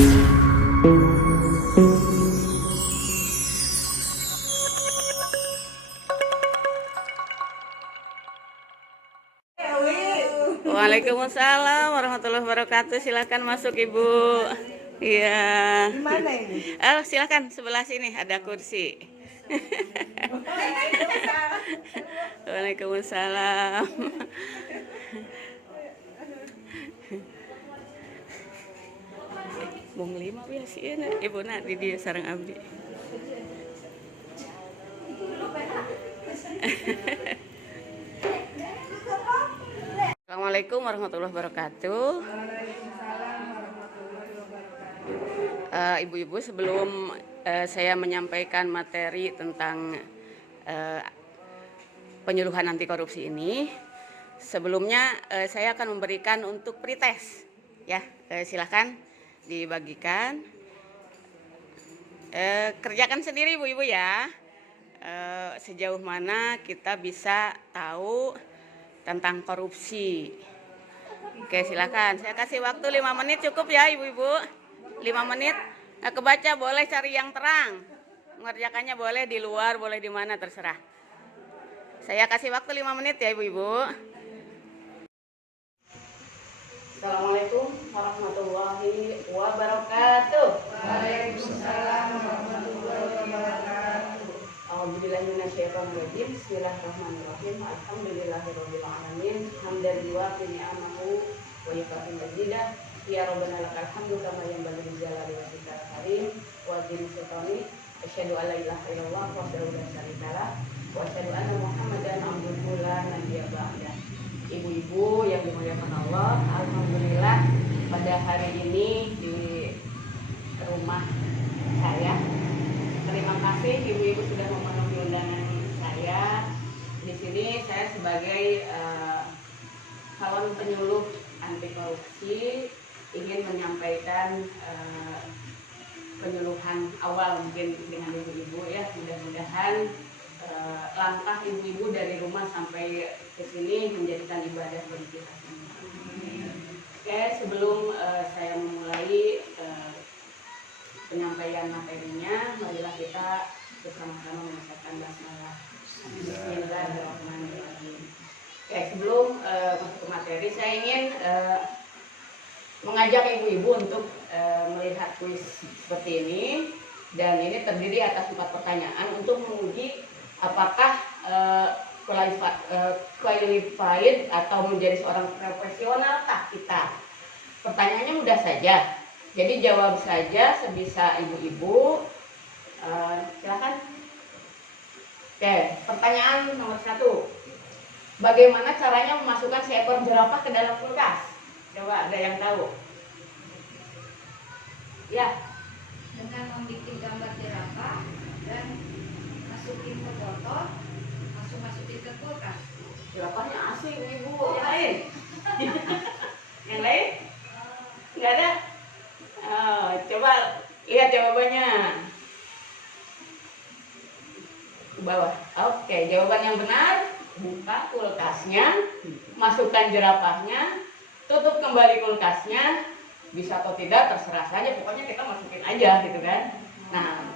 Waalaikumsalam warahmatullahi wabarakatuh. Silakan masuk Ibu. Iya. Gimana ini? Silakan sebelah sini ada kursi. Waalaikumsalam. Bung lima biasanya Ibu nak di dia sarang abdi. Assalamualaikum warahmatullahi wabarakatuh. Ibu-ibu, sebelum saya menyampaikan materi tentang penyuluhan anti korupsi ini, sebelumnya saya akan memberikan untuk pretest, ya. Silakan dibagikan. Kerjakan sendiri ibu-ibu ya. Sejauh mana kita bisa tahu tentang korupsi. Oke, silakan. Saya kasih waktu 5 menit cukup ya ibu-ibu. 5 menit. Nah, kebaca boleh cari yang terang. Mengerjakannya boleh di luar, boleh di mana terserah. Saya kasih waktu 5 menit ya ibu-ibu. Assalamualaikum warahmatullahi wabarakatuh. Waalaikumsalam warahmatullahi wabarakatuh. A'udzubillahiminasyaitonirrajim. Bismillahirrahmanirrahim. Alhamdulillahirabbil alamin. Hamdan yuwafi ni'amahu wa yukafi majidah. Ya Rabbana lakal hamdu kama yanbaghi li jalali wajhikal karim wa azimi sultanik. Asyhadu an la ilaha illallah wahdahu la syarikalah wa asyhadu anna Muhammadan abduhu la nabiyya ba'dah. Ibu-ibu yang dimuliakan Allah, alhamdulillah pada hari ini di rumah saya. Terima kasih ibu-ibu sudah memenuhi undangan saya. Di sini saya sebagai calon penyuluh anti korupsi ingin menyampaikan penyuluhan awal mungkin dengan ibu-ibu ya. Mudah-mudahan langkah ibu-ibu dari rumah sampai ke sini menjadikan ibadah bagi kita semua. Oke, sebelum saya memulai penyampaian materinya, marilah kita bersama-sama mengucapkan basmalah. Bismillahirrahmanirrahim. Oke, sebelum masuk ke materi, saya ingin mengajak ibu-ibu untuk melihat kuis seperti ini, dan ini terdiri atas 4 pertanyaan untuk menguji apakah qualified atau menjadi seorang profesionalkah kita. Pertanyaannya mudah saja. Jadi jawab saja sebisa ibu-ibu. Silakan. Oke, pertanyaan nomor 1. Bagaimana caranya memasukkan seekor jerapah ke dalam kulkas? Coba ada yang tahu? Ya. Dengan membuat gambar jerapah dan masukin ke botol, masukin ke kulkas. Jerapahnya asing ibu. Yang lain? Yang lain? Nggak ada? Coba lihat jawabannya ke bawah. Oke, jawaban yang benar, buka kulkasnya, masukkan jerapahnya, tutup kembali kulkasnya. Bisa atau tidak terserah saja, pokoknya kita masukin aja gitu kan. Nah,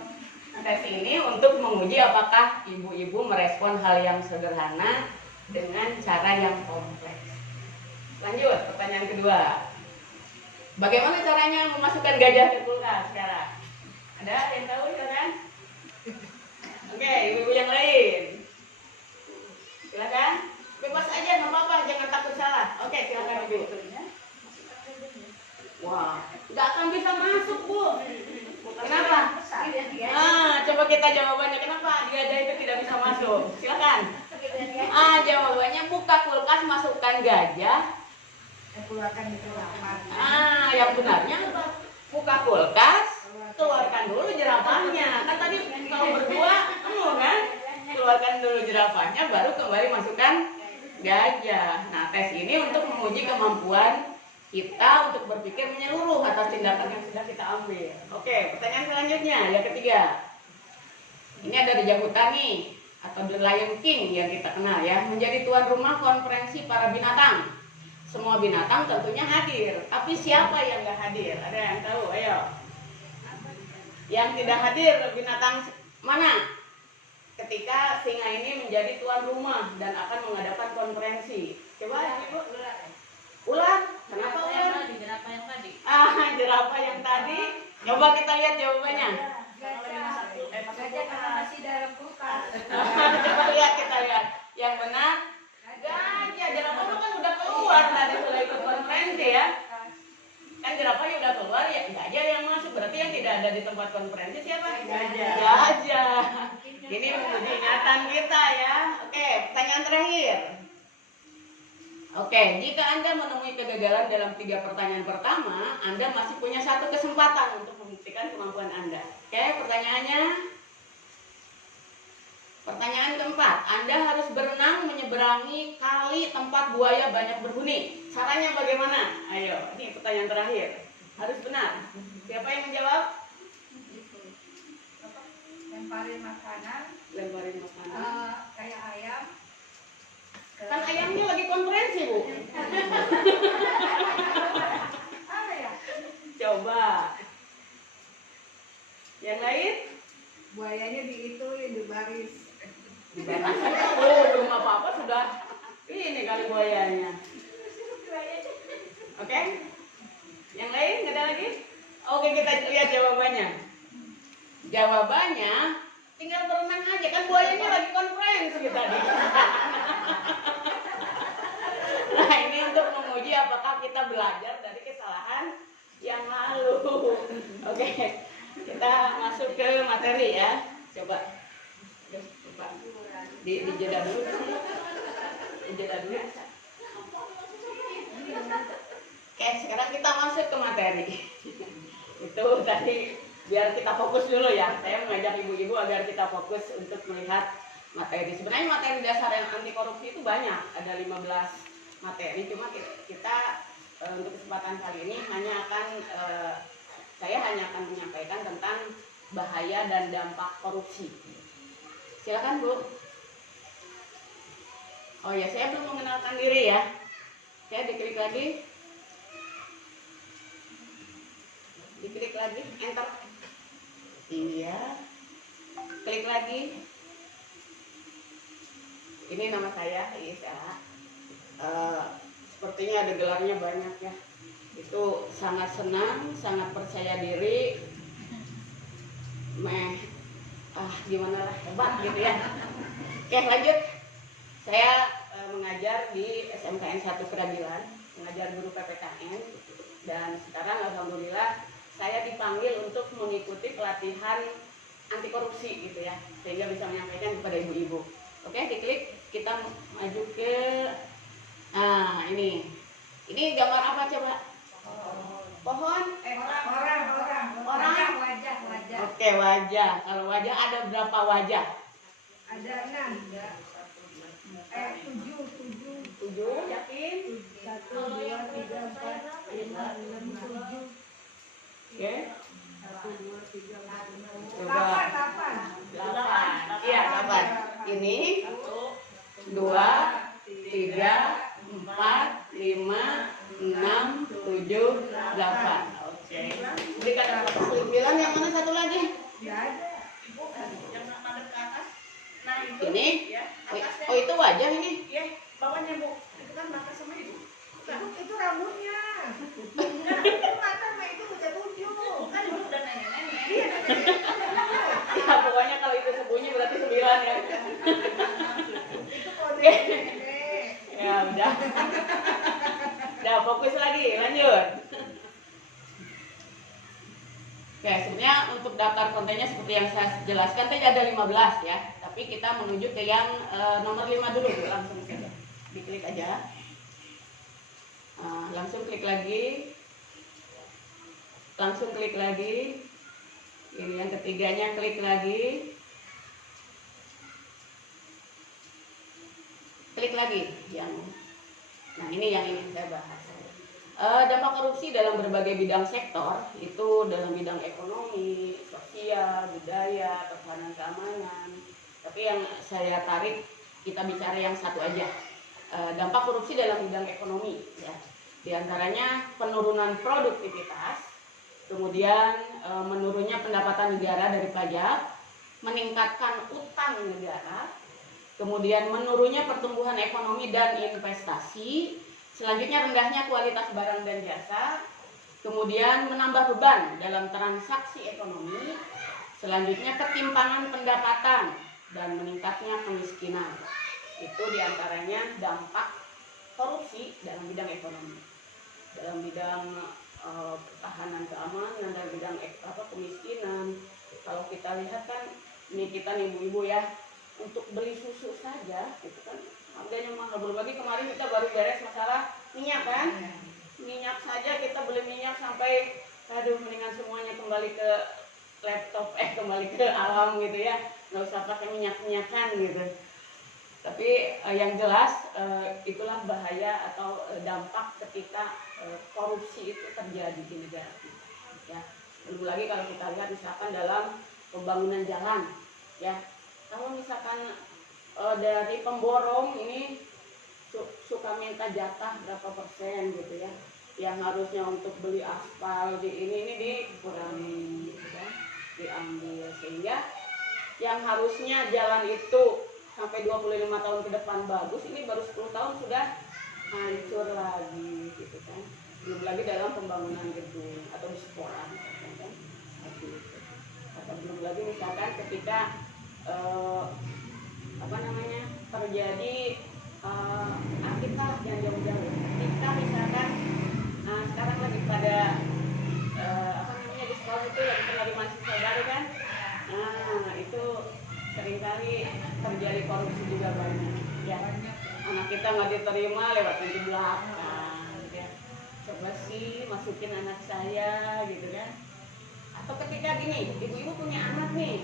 tes ini untuk menguji apakah ibu-ibu merespon hal yang sederhana dengan cara yang kompleks. Lanjut, pertanyaan kedua. Bagaimana caranya memasukkan gajah ke kulkas sekarang? Ada yang tahu silakan? Oke, ibu-ibu yang lain. Silakan. Bebas aja, nggak apa-apa, jangan takut salah. Oke, silakan ibu. Wah, nggak akan bisa masuk bu. Kenapa? Coba kita jawabannya. Kenapa gajah itu tidak bisa masuk? Silakan. Jawabannya buka kulkas, masukkan gajah. Keluarkan itu apa? Yang benarnya buka kulkas, keluarkan dulu jerapahnya. Kan tadi kalau berdua kamu kan keluarkan dulu jerapahnya, baru kembali masukkan gajah. Nah, tes ini untuk menguji kemampuan kita untuk berpikir menyeluruh atas tindakan yang sudah kita ambil. Oke, pertanyaan selanjutnya, yang ketiga. Ini ada Raja Hutan nih, atau The Lion King yang kita kenal ya, menjadi tuan rumah konferensi para binatang. Semua binatang tentunya hadir. Tapi siapa yang nggak hadir? Ada yang tahu? Ayo. Yang tidak hadir binatang mana? Ketika singa ini menjadi tuan rumah dan akan mengadakan konferensi. Coba Ibu. Ular. Kenapa ular? Jerapah yang tadi. Jerapah yang tadi. Coba kita lihat jawabannya. Gajah karena masih dalam kulkas. Coba lihat, kita lihat. Yang benar gajah. Jerapah itu kan udah keluar tadi sudah ikut konferensi ya. Kan jerapahnya udah keluar ya, gajah yang masuk. Berarti yang tidak ada di tempat konferensi siapa? Gajah. Ini menjadi ingatan kita ya. Oke, pertanyaan terakhir. Oke, jika Anda menemui kegagalan dalam 3 pertanyaan pertama, Anda masih punya 1 kesempatan untuk membuktikan kemampuan Anda. Oke, pertanyaannya. Pertanyaan keempat, Anda harus berenang menyeberangi kali tempat buaya banyak berhuni. Caranya bagaimana? Ayo, ini pertanyaan terakhir. Harus benar. Siapa yang menjawab? Lemparin makanan. Lemparin makanan. Kayak ayam. Kan ayamnya lagi konferensi, Bu. Apa ya? Coba. Yang lain? Buayanya diituin, dibaris. Oh, belum apa-apa sudah. Ini kali buayanya. Oke? Yang lain nggak ada lagi? Oke, kita lihat jawabannya. Jawabannya tinggal berenang aja, kan buayanya lagi konferensi tadi. Nah, ini untuk menguji apakah kita belajar dari kesalahan yang lalu. Oke, kita masuk ke materi ya. Coba. Dijeda dulu. Dijeda dulu. Oke, sekarang kita masuk ke materi. Itu tadi biar kita fokus dulu ya. Saya mengajak ibu-ibu agar kita fokus untuk melihat materi. Sebenarnya materi dasar yang anti korupsi itu banyak. Ada 15 materi. Cuma kita untuk kesempatan kali ini saya hanya akan menyampaikan tentang bahaya dan dampak korupsi. Silakan, Bu. Oh ya, saya belum mengenalkan diri ya. Saya diklik lagi. Diklik lagi, enter. Iya. Klik lagi. Ini nama saya, Isa. Sepertinya ada gelarnya banyak ya. Itu sangat senang, sangat percaya diri. Gimana lah, hebat gitu ya. Oke, lanjut. Saya mengajar di SMKN 1 Keragilan, mengajar guru PPKN, dan sekarang alhamdulillah saya dipanggil untuk mengikuti pelatihan anti korupsi gitu ya, sehingga bisa menyampaikan kepada ibu-ibu. Oke, diklik, kita maju ke ini gambar apa coba? Pohon? Orang. Wajah. Oke, wajah. Kalau wajah ada berapa wajah? Ada 6. 7, yakin? 1, 2, 3, 4, 5, 6, 7. Oke. 1, 2, 3, 4, 5, 6. Coba. 8. Iya, 8. Ini 2, 3, 4, 5, 6, 7, 8. Oke. Berikan 9, yang mana satu lagi? Enggak ada. Yang madep ke atas. Nah, itu Ini? ya, atasnya. Oh, itu wajah ini. Ya, bawahnya, Bu. Itu kan mata sama Ibu. Itu rambutnya. Itu mata mah itu udah 7. Kan Ibu udah nenek-nenek. Iya. Ya, pokoknya kalau itu sembunyi berarti 9 ya. Itu kode nenek. Ya, udah. Udah, fokus lagi, lanjut. Oke, sebenarnya untuk daftar kontennya seperti yang saya jelaskan tadi ada 15 ya. Tapi kita menuju ke yang nomor 5 dulu, langsung saja. Diklik aja. Langsung klik lagi. Langsung klik lagi. Ini yang ketiganya, klik lagi. Klik lagi nah ini yang ingin saya bahas. Dampak korupsi dalam berbagai bidang sektor, itu dalam bidang ekonomi, sosial, budaya, pertahanan keamanan. Tapi yang saya tarik, kita bicara yang satu aja, dampak korupsi dalam bidang ekonomi, ya. Di antaranya penurunan produktivitas, kemudian menurunnya pendapatan negara dari pajak, meningkatkan utang negara, kemudian menurunnya pertumbuhan ekonomi dan investasi, selanjutnya rendahnya kualitas barang dan jasa, kemudian menambah beban dalam transaksi ekonomi, selanjutnya ketimpangan pendapatan dan meningkatnya kemiskinan. Itu diantaranya dampak korupsi dalam bidang ekonomi, dalam bidang pertahanan keamanan, dalam bidang kemiskinan. Kalau kita lihat kan, ini kita nih ibu-ibu ya, untuk beli susu saja gitu kan harganya mahal. Belum lagi kemarin kita baru beres masalah minyak kan, minyak saja kita beli minyak sampai aduh mendingan semuanya kembali ke laptop, kembali ke alam gitu ya, nggak usah pakai minyak-minyakan gitu. Tapi yang jelas itulah bahaya atau dampak ketika korupsi itu terjadi di negara kita. Ya. Belum lagi kalau kita lihat misalkan dalam pembangunan jalan, ya. Kalau misalkan dari pemborong ini suka minta jatah berapa persen gitu ya, yang harusnya untuk beli aspal di ini dikurangi, gitu kan, diambil, sehingga yang harusnya jalan itu sampai 25 tahun ke depan bagus, ini baru 10 tahun sudah hancur lagi gitu kan. Belum lagi dalam pembangunan gedung atau di sekolah misalkan kan, atau belum lagi misalkan ketika terjadi kita yang jauh-jauh, kita misalkan sekarang lagi pada di sekolah itu lagi penerimaan mahasiswa baru kan, itu seringkali terjadi korupsi juga banyak ya. Anak kita nggak diterima lewat pintu belakang ya. Coba sih masukin anak saya gitu kan. Atau ketika gini, ibu-ibu punya anak nih,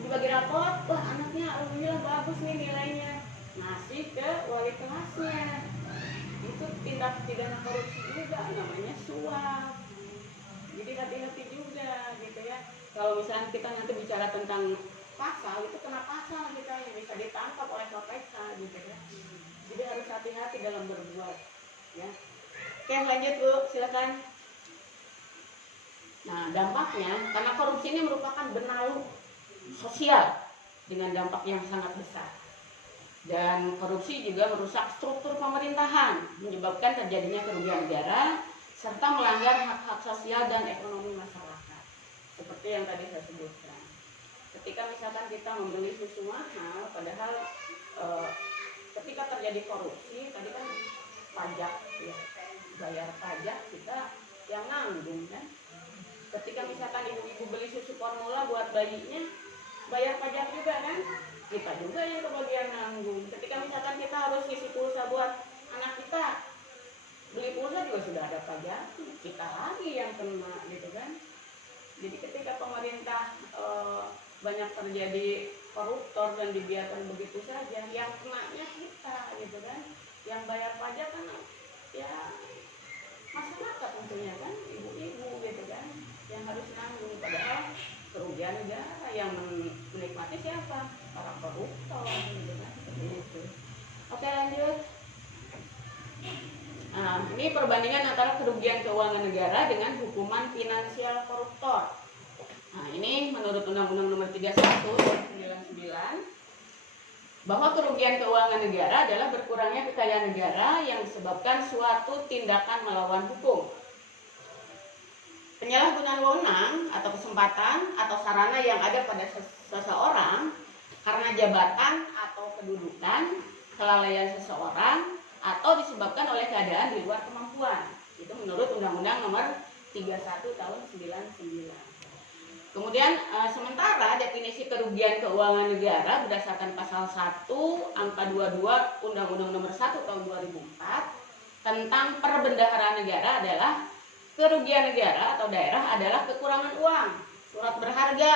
dibagi rapot, wah anaknya alhamdulillah bagus nih nilainya, ngasih ke wali kelasnya. Itu tindak pidana korupsi juga, namanya suap. Jadi hati-hati juga gitu ya. Kalau misalnya kita nanti bicara tentang pasal, itu kena pasal kita yang bisa ditangkap oleh KPK gitu ya. Jadi harus hati-hati dalam berbuat ya. Oke, lanjut Bu, silakan. Nah, dampaknya karena korupsi ini merupakan benalu sosial dengan dampak yang sangat besar. Dan korupsi juga merusak struktur pemerintahan, menyebabkan terjadinya kerugian negara serta melanggar hak-hak sosial dan ekonomi masyarakat. Seperti yang tadi saya sebutkan. Ketika misalkan kita membeli susu mahal, padahal ketika terjadi korupsi, tadi kan pajak, ya, bayar pajak kita yang nanggung kan. Ketika misalkan ibu-ibu beli susu formula buat bayinya, bayar pajak juga kan, kita juga yang kebagian nanggung. Ketika misalkan kita harus ngisi pulsa buat anak kita, beli pulsa juga sudah ada pajak, kita lagi yang kena gitu kan. Jadi ketika pemerintah banyak terjadi koruptor dan dibiarkan begitu saja, yang kenanya kita gitu kan, yang bayar pajak kan ya masyarakat tentunya kan, ibu-ibu gitu kan, yang harus nanggung. Padahal kerugian negara yang menikmati siapa? Para koruptor gitu kan, seperti itu. Oke, lanjut. Nah, ini perbandingan antara kerugian keuangan negara dengan hukuman finansial koruptor. Nah, ini menurut Undang-Undang Nomor 31 tahun 99 bahwa kerugian keuangan negara adalah berkurangnya kekayaan negara yang disebabkan suatu tindakan melawan hukum. Penyalahgunaan wewenang atau kesempatan atau sarana yang ada pada seseorang karena jabatan atau kedudukan, kelalaian seseorang, atau disebabkan oleh keadaan di luar kemampuan. Itu menurut Undang-Undang Nomor 31 tahun 99. Kemudian sementara definisi kerugian keuangan negara berdasarkan pasal 1 angka 22 Undang-Undang Nomor 1 tahun 2004 tentang perbendaharaan negara adalah kerugian negara atau daerah adalah kekurangan uang, surat berharga,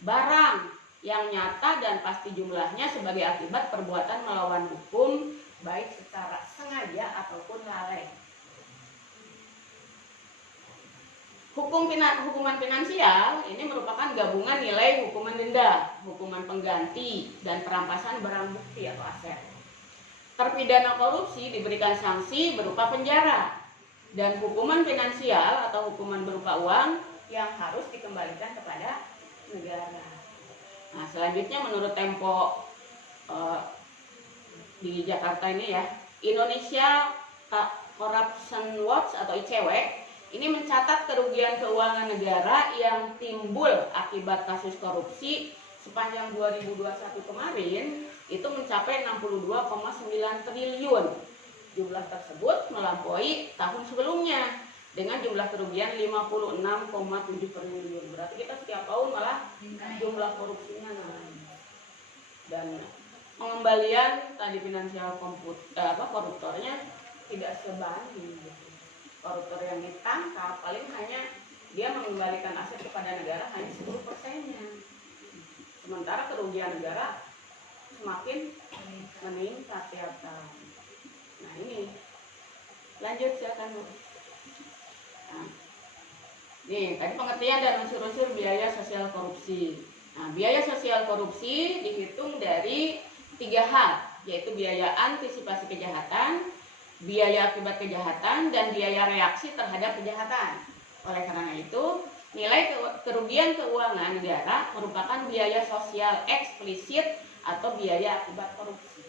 barang yang nyata dan pasti jumlahnya sebagai akibat perbuatan melawan hukum baik secara sengaja ataupun lalai. Hukuman finansial ini merupakan gabungan nilai hukuman denda, hukuman pengganti, dan perampasan barang bukti atau aset. Terpidana korupsi diberikan sanksi berupa penjara, dan hukuman finansial atau hukuman berupa uang yang harus dikembalikan kepada negara. Nah, selanjutnya menurut Tempo di Jakarta ini ya, Indonesia Corruption Watch atau ICW ini mencatat kerugian keuangan negara yang timbul akibat kasus korupsi sepanjang 2021 kemarin itu mencapai 62,9 triliun. Jumlah tersebut melampaui tahun sebelumnya dengan jumlah kerugian 56,7 triliun. Berarti kita setiap tahun malah jumlah korupsinya naik. Dan pengembalian tadi finansial koruptornya tidak sebanding. Koruptor yang ditangkap paling hanya dia mengembalikan aset kepada negara hanya 10%-nya. Sementara kerugian negara semakin meningkat tiap tahun. Nah ini lanjut silakan Bu. Nah, nih tadi pengertian dan unsur-unsur biaya sosial korupsi. Nah, biaya sosial korupsi dihitung dari 3 hal, yaitu biaya antisipasi kejahatan, biaya akibat kejahatan, dan biaya reaksi terhadap kejahatan. Oleh karena itu, nilai kerugian keuangan negara merupakan biaya sosial eksplisit atau biaya akibat korupsi.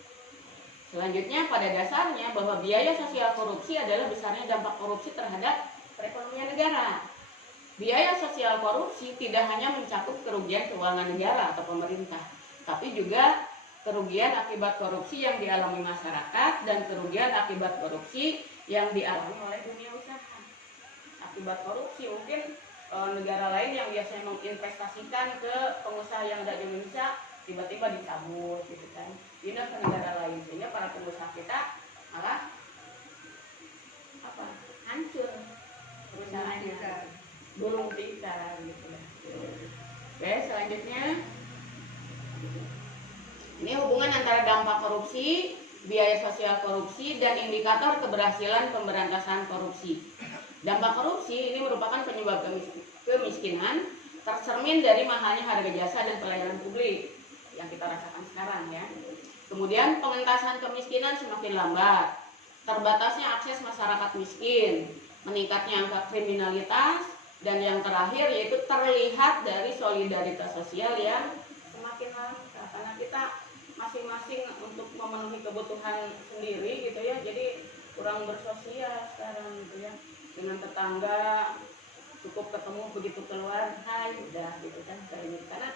Selanjutnya, pada dasarnya bahwa biaya sosial korupsi adalah besarnya dampak korupsi terhadap perekonomian negara. Biaya sosial korupsi tidak hanya mencakup kerugian keuangan negara atau pemerintah, tapi juga kerugian akibat korupsi yang dialami masyarakat dan kerugian akibat korupsi yang dialami oleh dunia usaha. Akibat korupsi mungkin negara lain yang biasanya menginvestasikan ke pengusaha yang ada di Indonesia tiba-tiba dicabut gitu kan, pindah ke negara lain, sehingga para pengusaha kita malah hancur perusahaannya, gulung tikar gitu lah. Oke, selanjutnya ini hubungan antara dampak korupsi, biaya sosial korupsi, dan indikator keberhasilan pemberantasan korupsi. Dampak korupsi ini merupakan penyebab kemiskinan tercermin dari mahalnya harga jasa dan pelayanan publik yang kita rasakan sekarang ya. Kemudian pengentasan kemiskinan semakin lambat, terbatasnya akses masyarakat miskin, meningkatnya angka kriminalitas, dan yang terakhir yaitu terlihat dari solidaritas sosial yang semakin langka karena kita masing-masing untuk memenuhi kebutuhan sendiri gitu ya, jadi kurang bersosial sekarang gitu ya, dengan tetangga cukup ketemu begitu keluar hai udah gitu kan kayak gitu, karena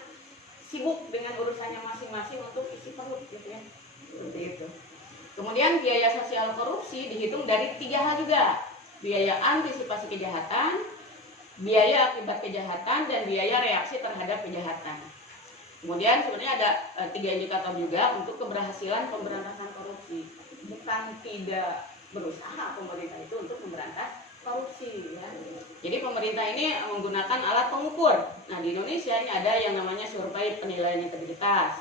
sibuk dengan urusannya masing-masing untuk isi perut gitu ya, seperti itu. Kemudian biaya sosial korupsi dihitung dari 3 hal juga, biaya antisipasi kejahatan, biaya akibat kejahatan, dan biaya reaksi terhadap kejahatan. Kemudian sebenarnya ada 3 indikator juga untuk keberhasilan pemberantasan korupsi. Bukan tidak berusaha pemerintah itu untuk memberantas korupsi ya. Jadi pemerintah ini menggunakan alat pengukur. Nah, di Indonesia ini ada yang namanya survei penilaian integritas.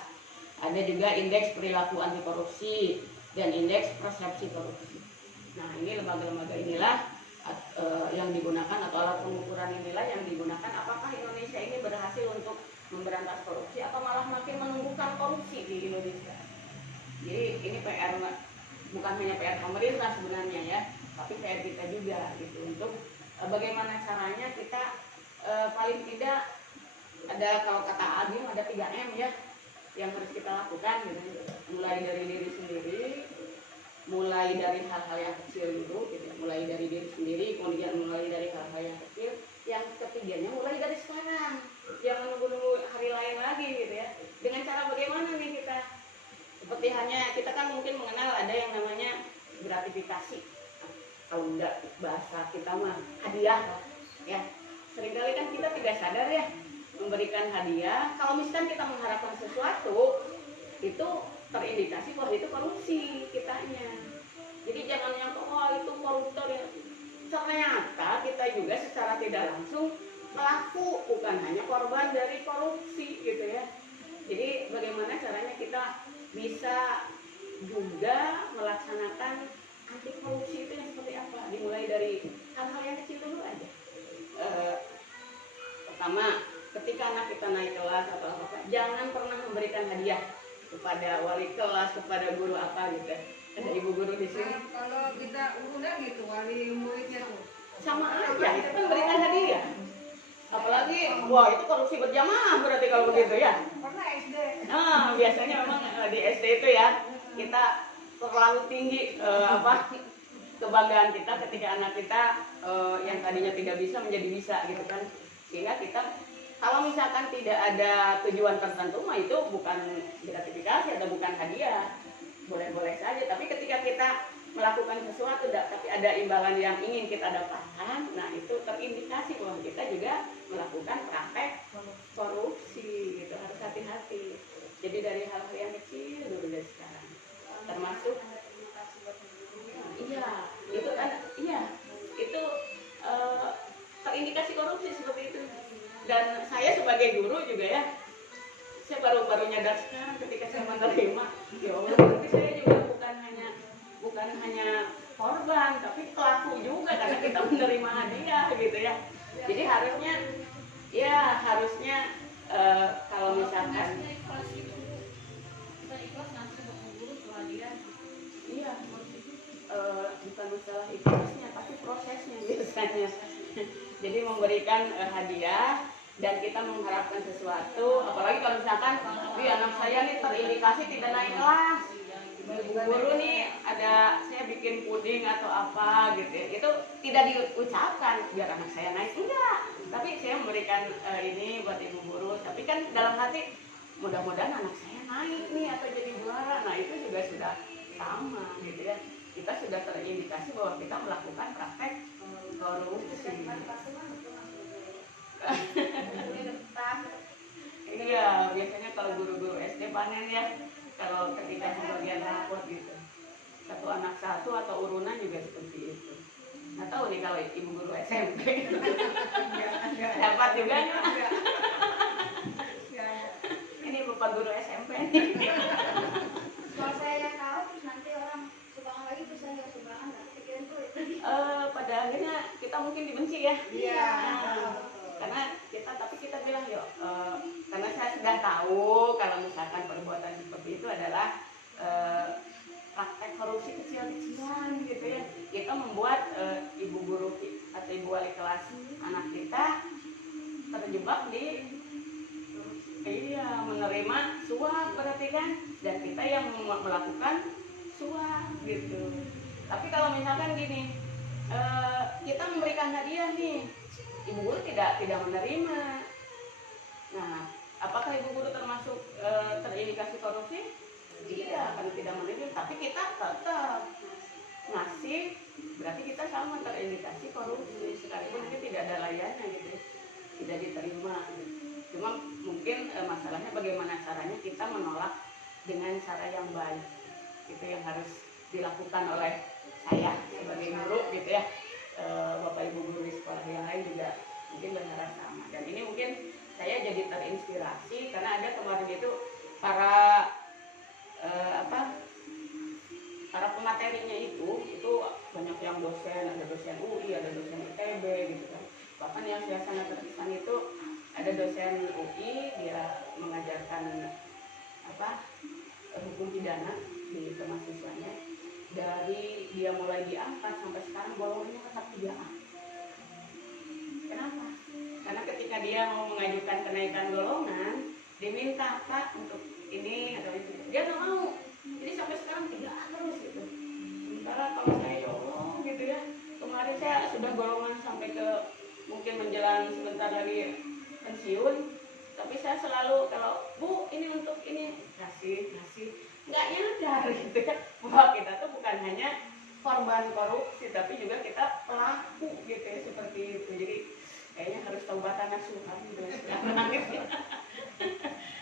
Ada juga indeks perilaku anti korupsi dan indeks persepsi korupsi. Nah, ini lembaga-lembaga inilah yang digunakan atau alat pengukuran inilah yang digunakan apakah Indonesia ini berhasil untuk memberantas korupsi atau malah makin menumbuhkan korupsi di Indonesia. Jadi ini PR bukan hanya PR pemerintah sebenarnya ya, tapi PR kita juga gitu untuk bagaimana caranya kita paling tidak ada, kalau kata Agim ada 3M ya yang harus kita lakukan gitu. Mulai dari diri sendiri, mulai dari hal-hal yang kecil dulu gitu, mulai dari diri sendiri, kemudian mulai dari hal-hal yang kecil, yang ketiganya mulai dari sekarang, jangan nunggu-nunggu hari lain lagi gitu ya. Dengan cara bagaimana nih kita, seperti hanya kita kan mungkin mengenal ada yang namanya gratifikasi, kalau enggak bahasa kita mah hadiah ya. Seringkali kan kita tidak sadar ya memberikan hadiah, kalau misalkan kita mengharapkan sesuatu itu terindikasi bahwa itu korupsi kitanya. Jadi jangan yang itu koruptor ya. Ternyata kita juga secara tidak langsung pelaku, bukan hanya korban dari korupsi gitu ya. Jadi bagaimana caranya kita bisa juga melaksanakan anti korupsi itu yang seperti apa? Dimulai dari hal-hal yang kecil dulu aja. eh, pertama, ketika anak kita naik kelas atau apa, jangan pernah memberikan hadiah kepada wali kelas, kepada guru apa gitu. Ada ibu guru di sini. Nah, kalau kita udah gitu wali muridnya tuh Sama aja, itu kan berikan hadiah. Apalagi, wah itu korupsi berjamaah berarti kalau begitu ya. pernah SD. Nah, biasanya memang di SD itu ya, kita terlalu tinggi kebanggaan kita ketika anak kita yang tadinya tidak bisa menjadi bisa gitu kan. Sehingga kita kalau misalkan tidak ada tujuan tertentu mah itu bukan gratifikasi atau bukan hadiah, boleh-boleh saja. Tapi ketika kita melakukan sesuatu tapi ada imbalan yang ingin kita dapatkan, nah itu terindikasi bahwa kita juga melakukan praktek korupsi gitu. Harus hati-hati. Jadi dari hal-hal yang kecil dulu dari sekarang, termasuk itu terindikasi korupsi seperti itu. Dan saya sebagai guru juga ya, saya baru nyadar sekarang ketika saya menerima, ya Allah, berarti saya juga bukan hanya korban, tapi pelaku juga karena kita menerima hadiah gitu ya. Jadi harusnya kalau misalkan iya, bukan masalah ikhlasnya tapi prosesnya biasanya. Jadi memberikan hadiah dan kita mengharapkan sesuatu, apalagi kalau misalkan anak saya nih terindikasi tidak naik kelas, ibu guru nih ada saya bikin puding atau apa gitu ya, itu tidak diucapkan biar anak saya naik, enggak, tapi saya memberikan ini buat ibu guru, tapi kan dalam hati mudah-mudahan anak saya naik nih atau jadi juara. Nah itu juga sudah sama gitu ya, kita sudah terindikasi bahwa kita melakukan praktek korupsi. Iya, biasanya kalau guru-guru SD panen ya, kalau ketika pembagian rapot gitu, satu anak satu atau urunan juga seperti itu. Nggak tahu nih kalau ibu guru SMP dapat juga nggak? Ini bapak guru SMP nih. Kalau saya tahu terus nanti orang sumbangan lagi terus saya nggak sumbangan, nggak pikiran tuh. Pada akhirnya kita mungkin dibenci ya. Iya. Karena kita bilang yuk, karena saya sudah tahu kalau misalkan perbuatan seperti itu adalah praktek korupsi kecil-kecilan gitu ya. Kita membuat ibu guru atau ibu wali kelas anak kita terjebak di menerima suap berarti kan, dan kita yang melakukan suap gitu. Tapi kalau misalkan gini, kita memberikan hadiah nih, ibu guru tidak menerima. Nah, apakah ibu guru termasuk terindikasi korupsi? Tidak, karena tidak menerima. Tapi kita tetap ngasih, berarti kita sama terindikasi korupsi, sekalipun mungkin tidak ada layannya gitu, tidak diterima. Gitu. Cuma mungkin masalahnya bagaimana caranya kita menolak dengan cara yang baik. Itu yang harus dilakukan oleh saya sebagai guru gitu ya. Bapak ibu guru di sekolah yang lain juga mungkin berharap sama. Dan ini mungkin saya jadi terinspirasi karena ada kemarin itu para pematerinya itu banyak yang dosen, ada dosen UI, ada dosen ITB gitu kan. Bahkan yang saya sangat terkesan itu ada dosen UI, dia mengajarkan hukum pidana di mahasiswanya. Dari dia mulai diangkat sampai sekarang golongannya tetap 3A. Kenapa? Karena ketika dia mau mengajukan kenaikan golongan, diminta Pak untuk ini atau itu, dia nggak mau. Jadi sampai sekarang 3A terus gitu. Sementara kalau saya ya Allah gitu ya, kemarin saya sudah golongan sampai ke mungkin menjelang sebentar lagi pensiun, tapi saya selalu kalau Bu ini untuk ini kasih nggak nyadar gitu kan, bahwa kita tuh bukan hanya korban korupsi tapi juga kita pelaku gitu ya, seperti itu. Jadi kayaknya harus taubatan nasuhan gitu.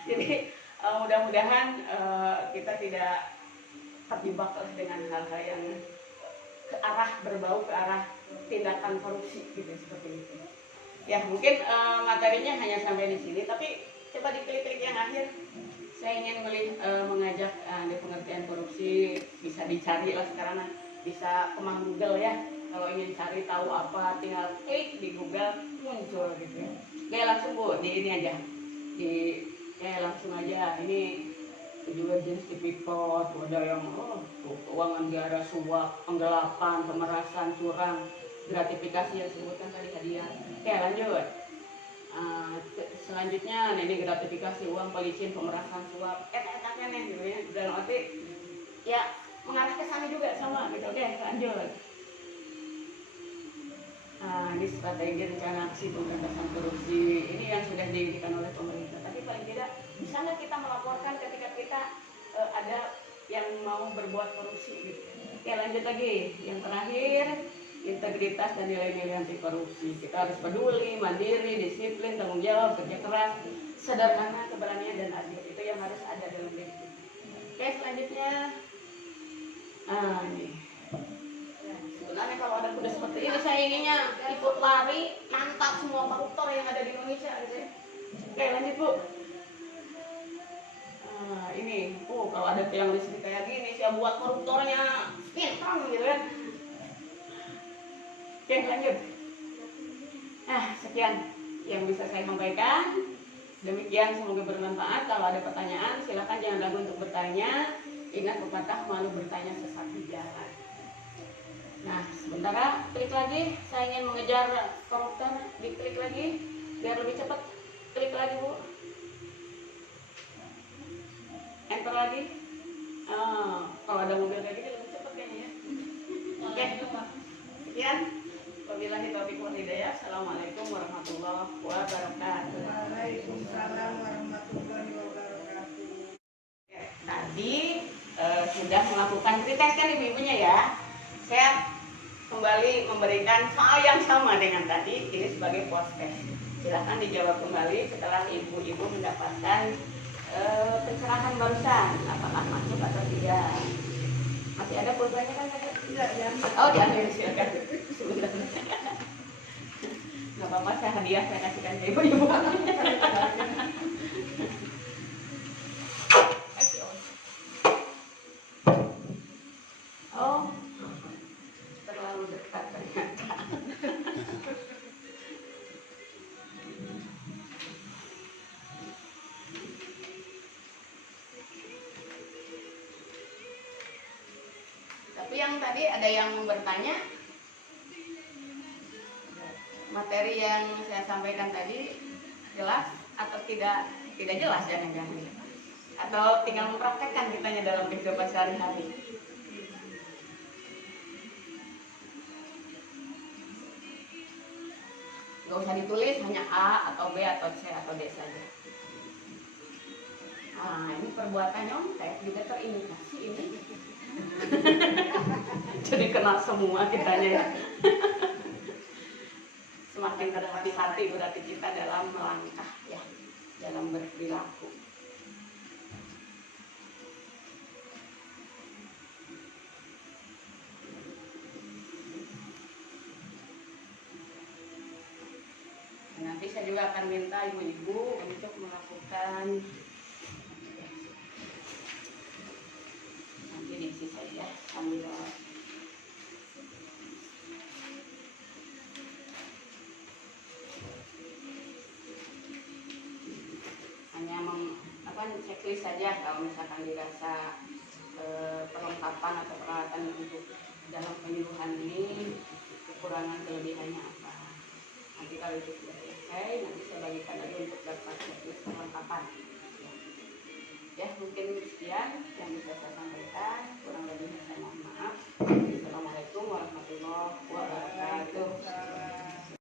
Jadi mudah-mudahan kita tidak terjebak dengan hal-hal yang berbau ke arah tindakan korupsi gitu, seperti itu. Ya mungkin materinya hanya sampai di sini, tapi coba diklik-klik yang akhir. Saya ingin mengajak di pengertian korupsi, bisa dicari lah sekarang, bisa kemang Google ya, Kalau ingin cari tahu apa tinggal klik di Google muncul gitu ya. Oke langsung Bu, di ini aja. Langsung aja. Ini juga jenis tipikor, ada yang keuangan negara, suap, penggelapan, pemerasan, curang, gratifikasi yang disebutkan tadi hadiah. Oke lanjut. Selanjutnya ini gratifikasi, uang, pelicin, pemerasan, suap, etak-etaknya nih gitu ya. Dan arti ya mengarah ke sana juga sama gitu. Oke lanjut. Ini strategi rencana aksi pemberantasan korupsi. Ini yang sudah diberikan oleh pemerintah. Tapi paling tidak bisa nggak kita melaporkan ketika kita ada yang mau berbuat korupsi gitu. Oke lanjut lagi. Yang terakhir, integritas dan nilai-nilai anti korupsi. Kita harus peduli, mandiri, disiplin, tanggung jawab, kerja keras, sederhana, keberanian dan adil. Itu yang harus ada dalam diri kita. Oke selanjutnya, ini. Sebenarnya kalau ada kuda seperti ini saya inginnya ikut lari nantap semua koruptor yang ada di Indonesia gitu ya. Oke lanjut Bu. Ini kalau ada tiang listrik kayak gini saya buat koruptornya pintang gitu kan. Oke lanjut. Sekian yang bisa saya sampaikan. Demikian semoga bermanfaat. Kalau ada pertanyaan silakan jangan ragu untuk bertanya. Ingat pepatah malu bertanya sesat di jalan. Nah, sementara klik lagi, saya ingin mengejar koruptor, diklik lagi biar lebih cepat. Klik lagi Bu, enter lagi. Kalau ada mobil kayak gini lebih cepat kayaknya ya. Oke, sekian. Wabillahi taufiq wal hidayah. Assalamualaikum warahmatullahi wabarakatuh. Waalaikumsalam warahmatullahi wabarakatuh. Tadi sudah melakukan pretest kan ibu-ibunya ya. Saya kembali memberikan soal yang sama dengan tadi, ini sebagai post test. Silahkan dijawab kembali setelah ibu-ibu mendapatkan pencerahan barusan, apakah masuk atau tidak. Masih ada pulsanya kan? Tidak ya. Oh diambil silakan. Sebentar. Nggak apa-apa, saya hadiah saya kasihkan ke ibu-ibu. Oh, terlalu dekat ternyata. Tapi yang tadi ada yang bertanya, materi yang saya sampaikan tadi jelas atau tidak jelas jangan-jangan, atau tinggal mempraktekkan kitanya dalam kehidupan sehari-hari. Gak usah ditulis, hanya A atau B atau C atau D saja. Ini perbuatan nyontek juga terimitasi ini. Jadi kena semua kitanya ya. Semakin berhati-hati berarti kita dalam melangkah ya, dalam berperilaku. Nanti saya juga akan minta ibu-ibu untuk melakukan nanti diisi saja sambil hanya checklist saja kalau misalkan dirasa perlengkapan atau peralatan untuk dalam penyuluhan ini kekurangan kelebihannya apa. Nanti kalau itu sudah selesai, nanti saya bagikan lagi untuk dapat checklist perlengkapan. Ya mungkin sekian yang bisa saya sampaikan, kurang lebihnya saya mohon maaf. Assalamualaikum warahmatullahi wabarakatuh.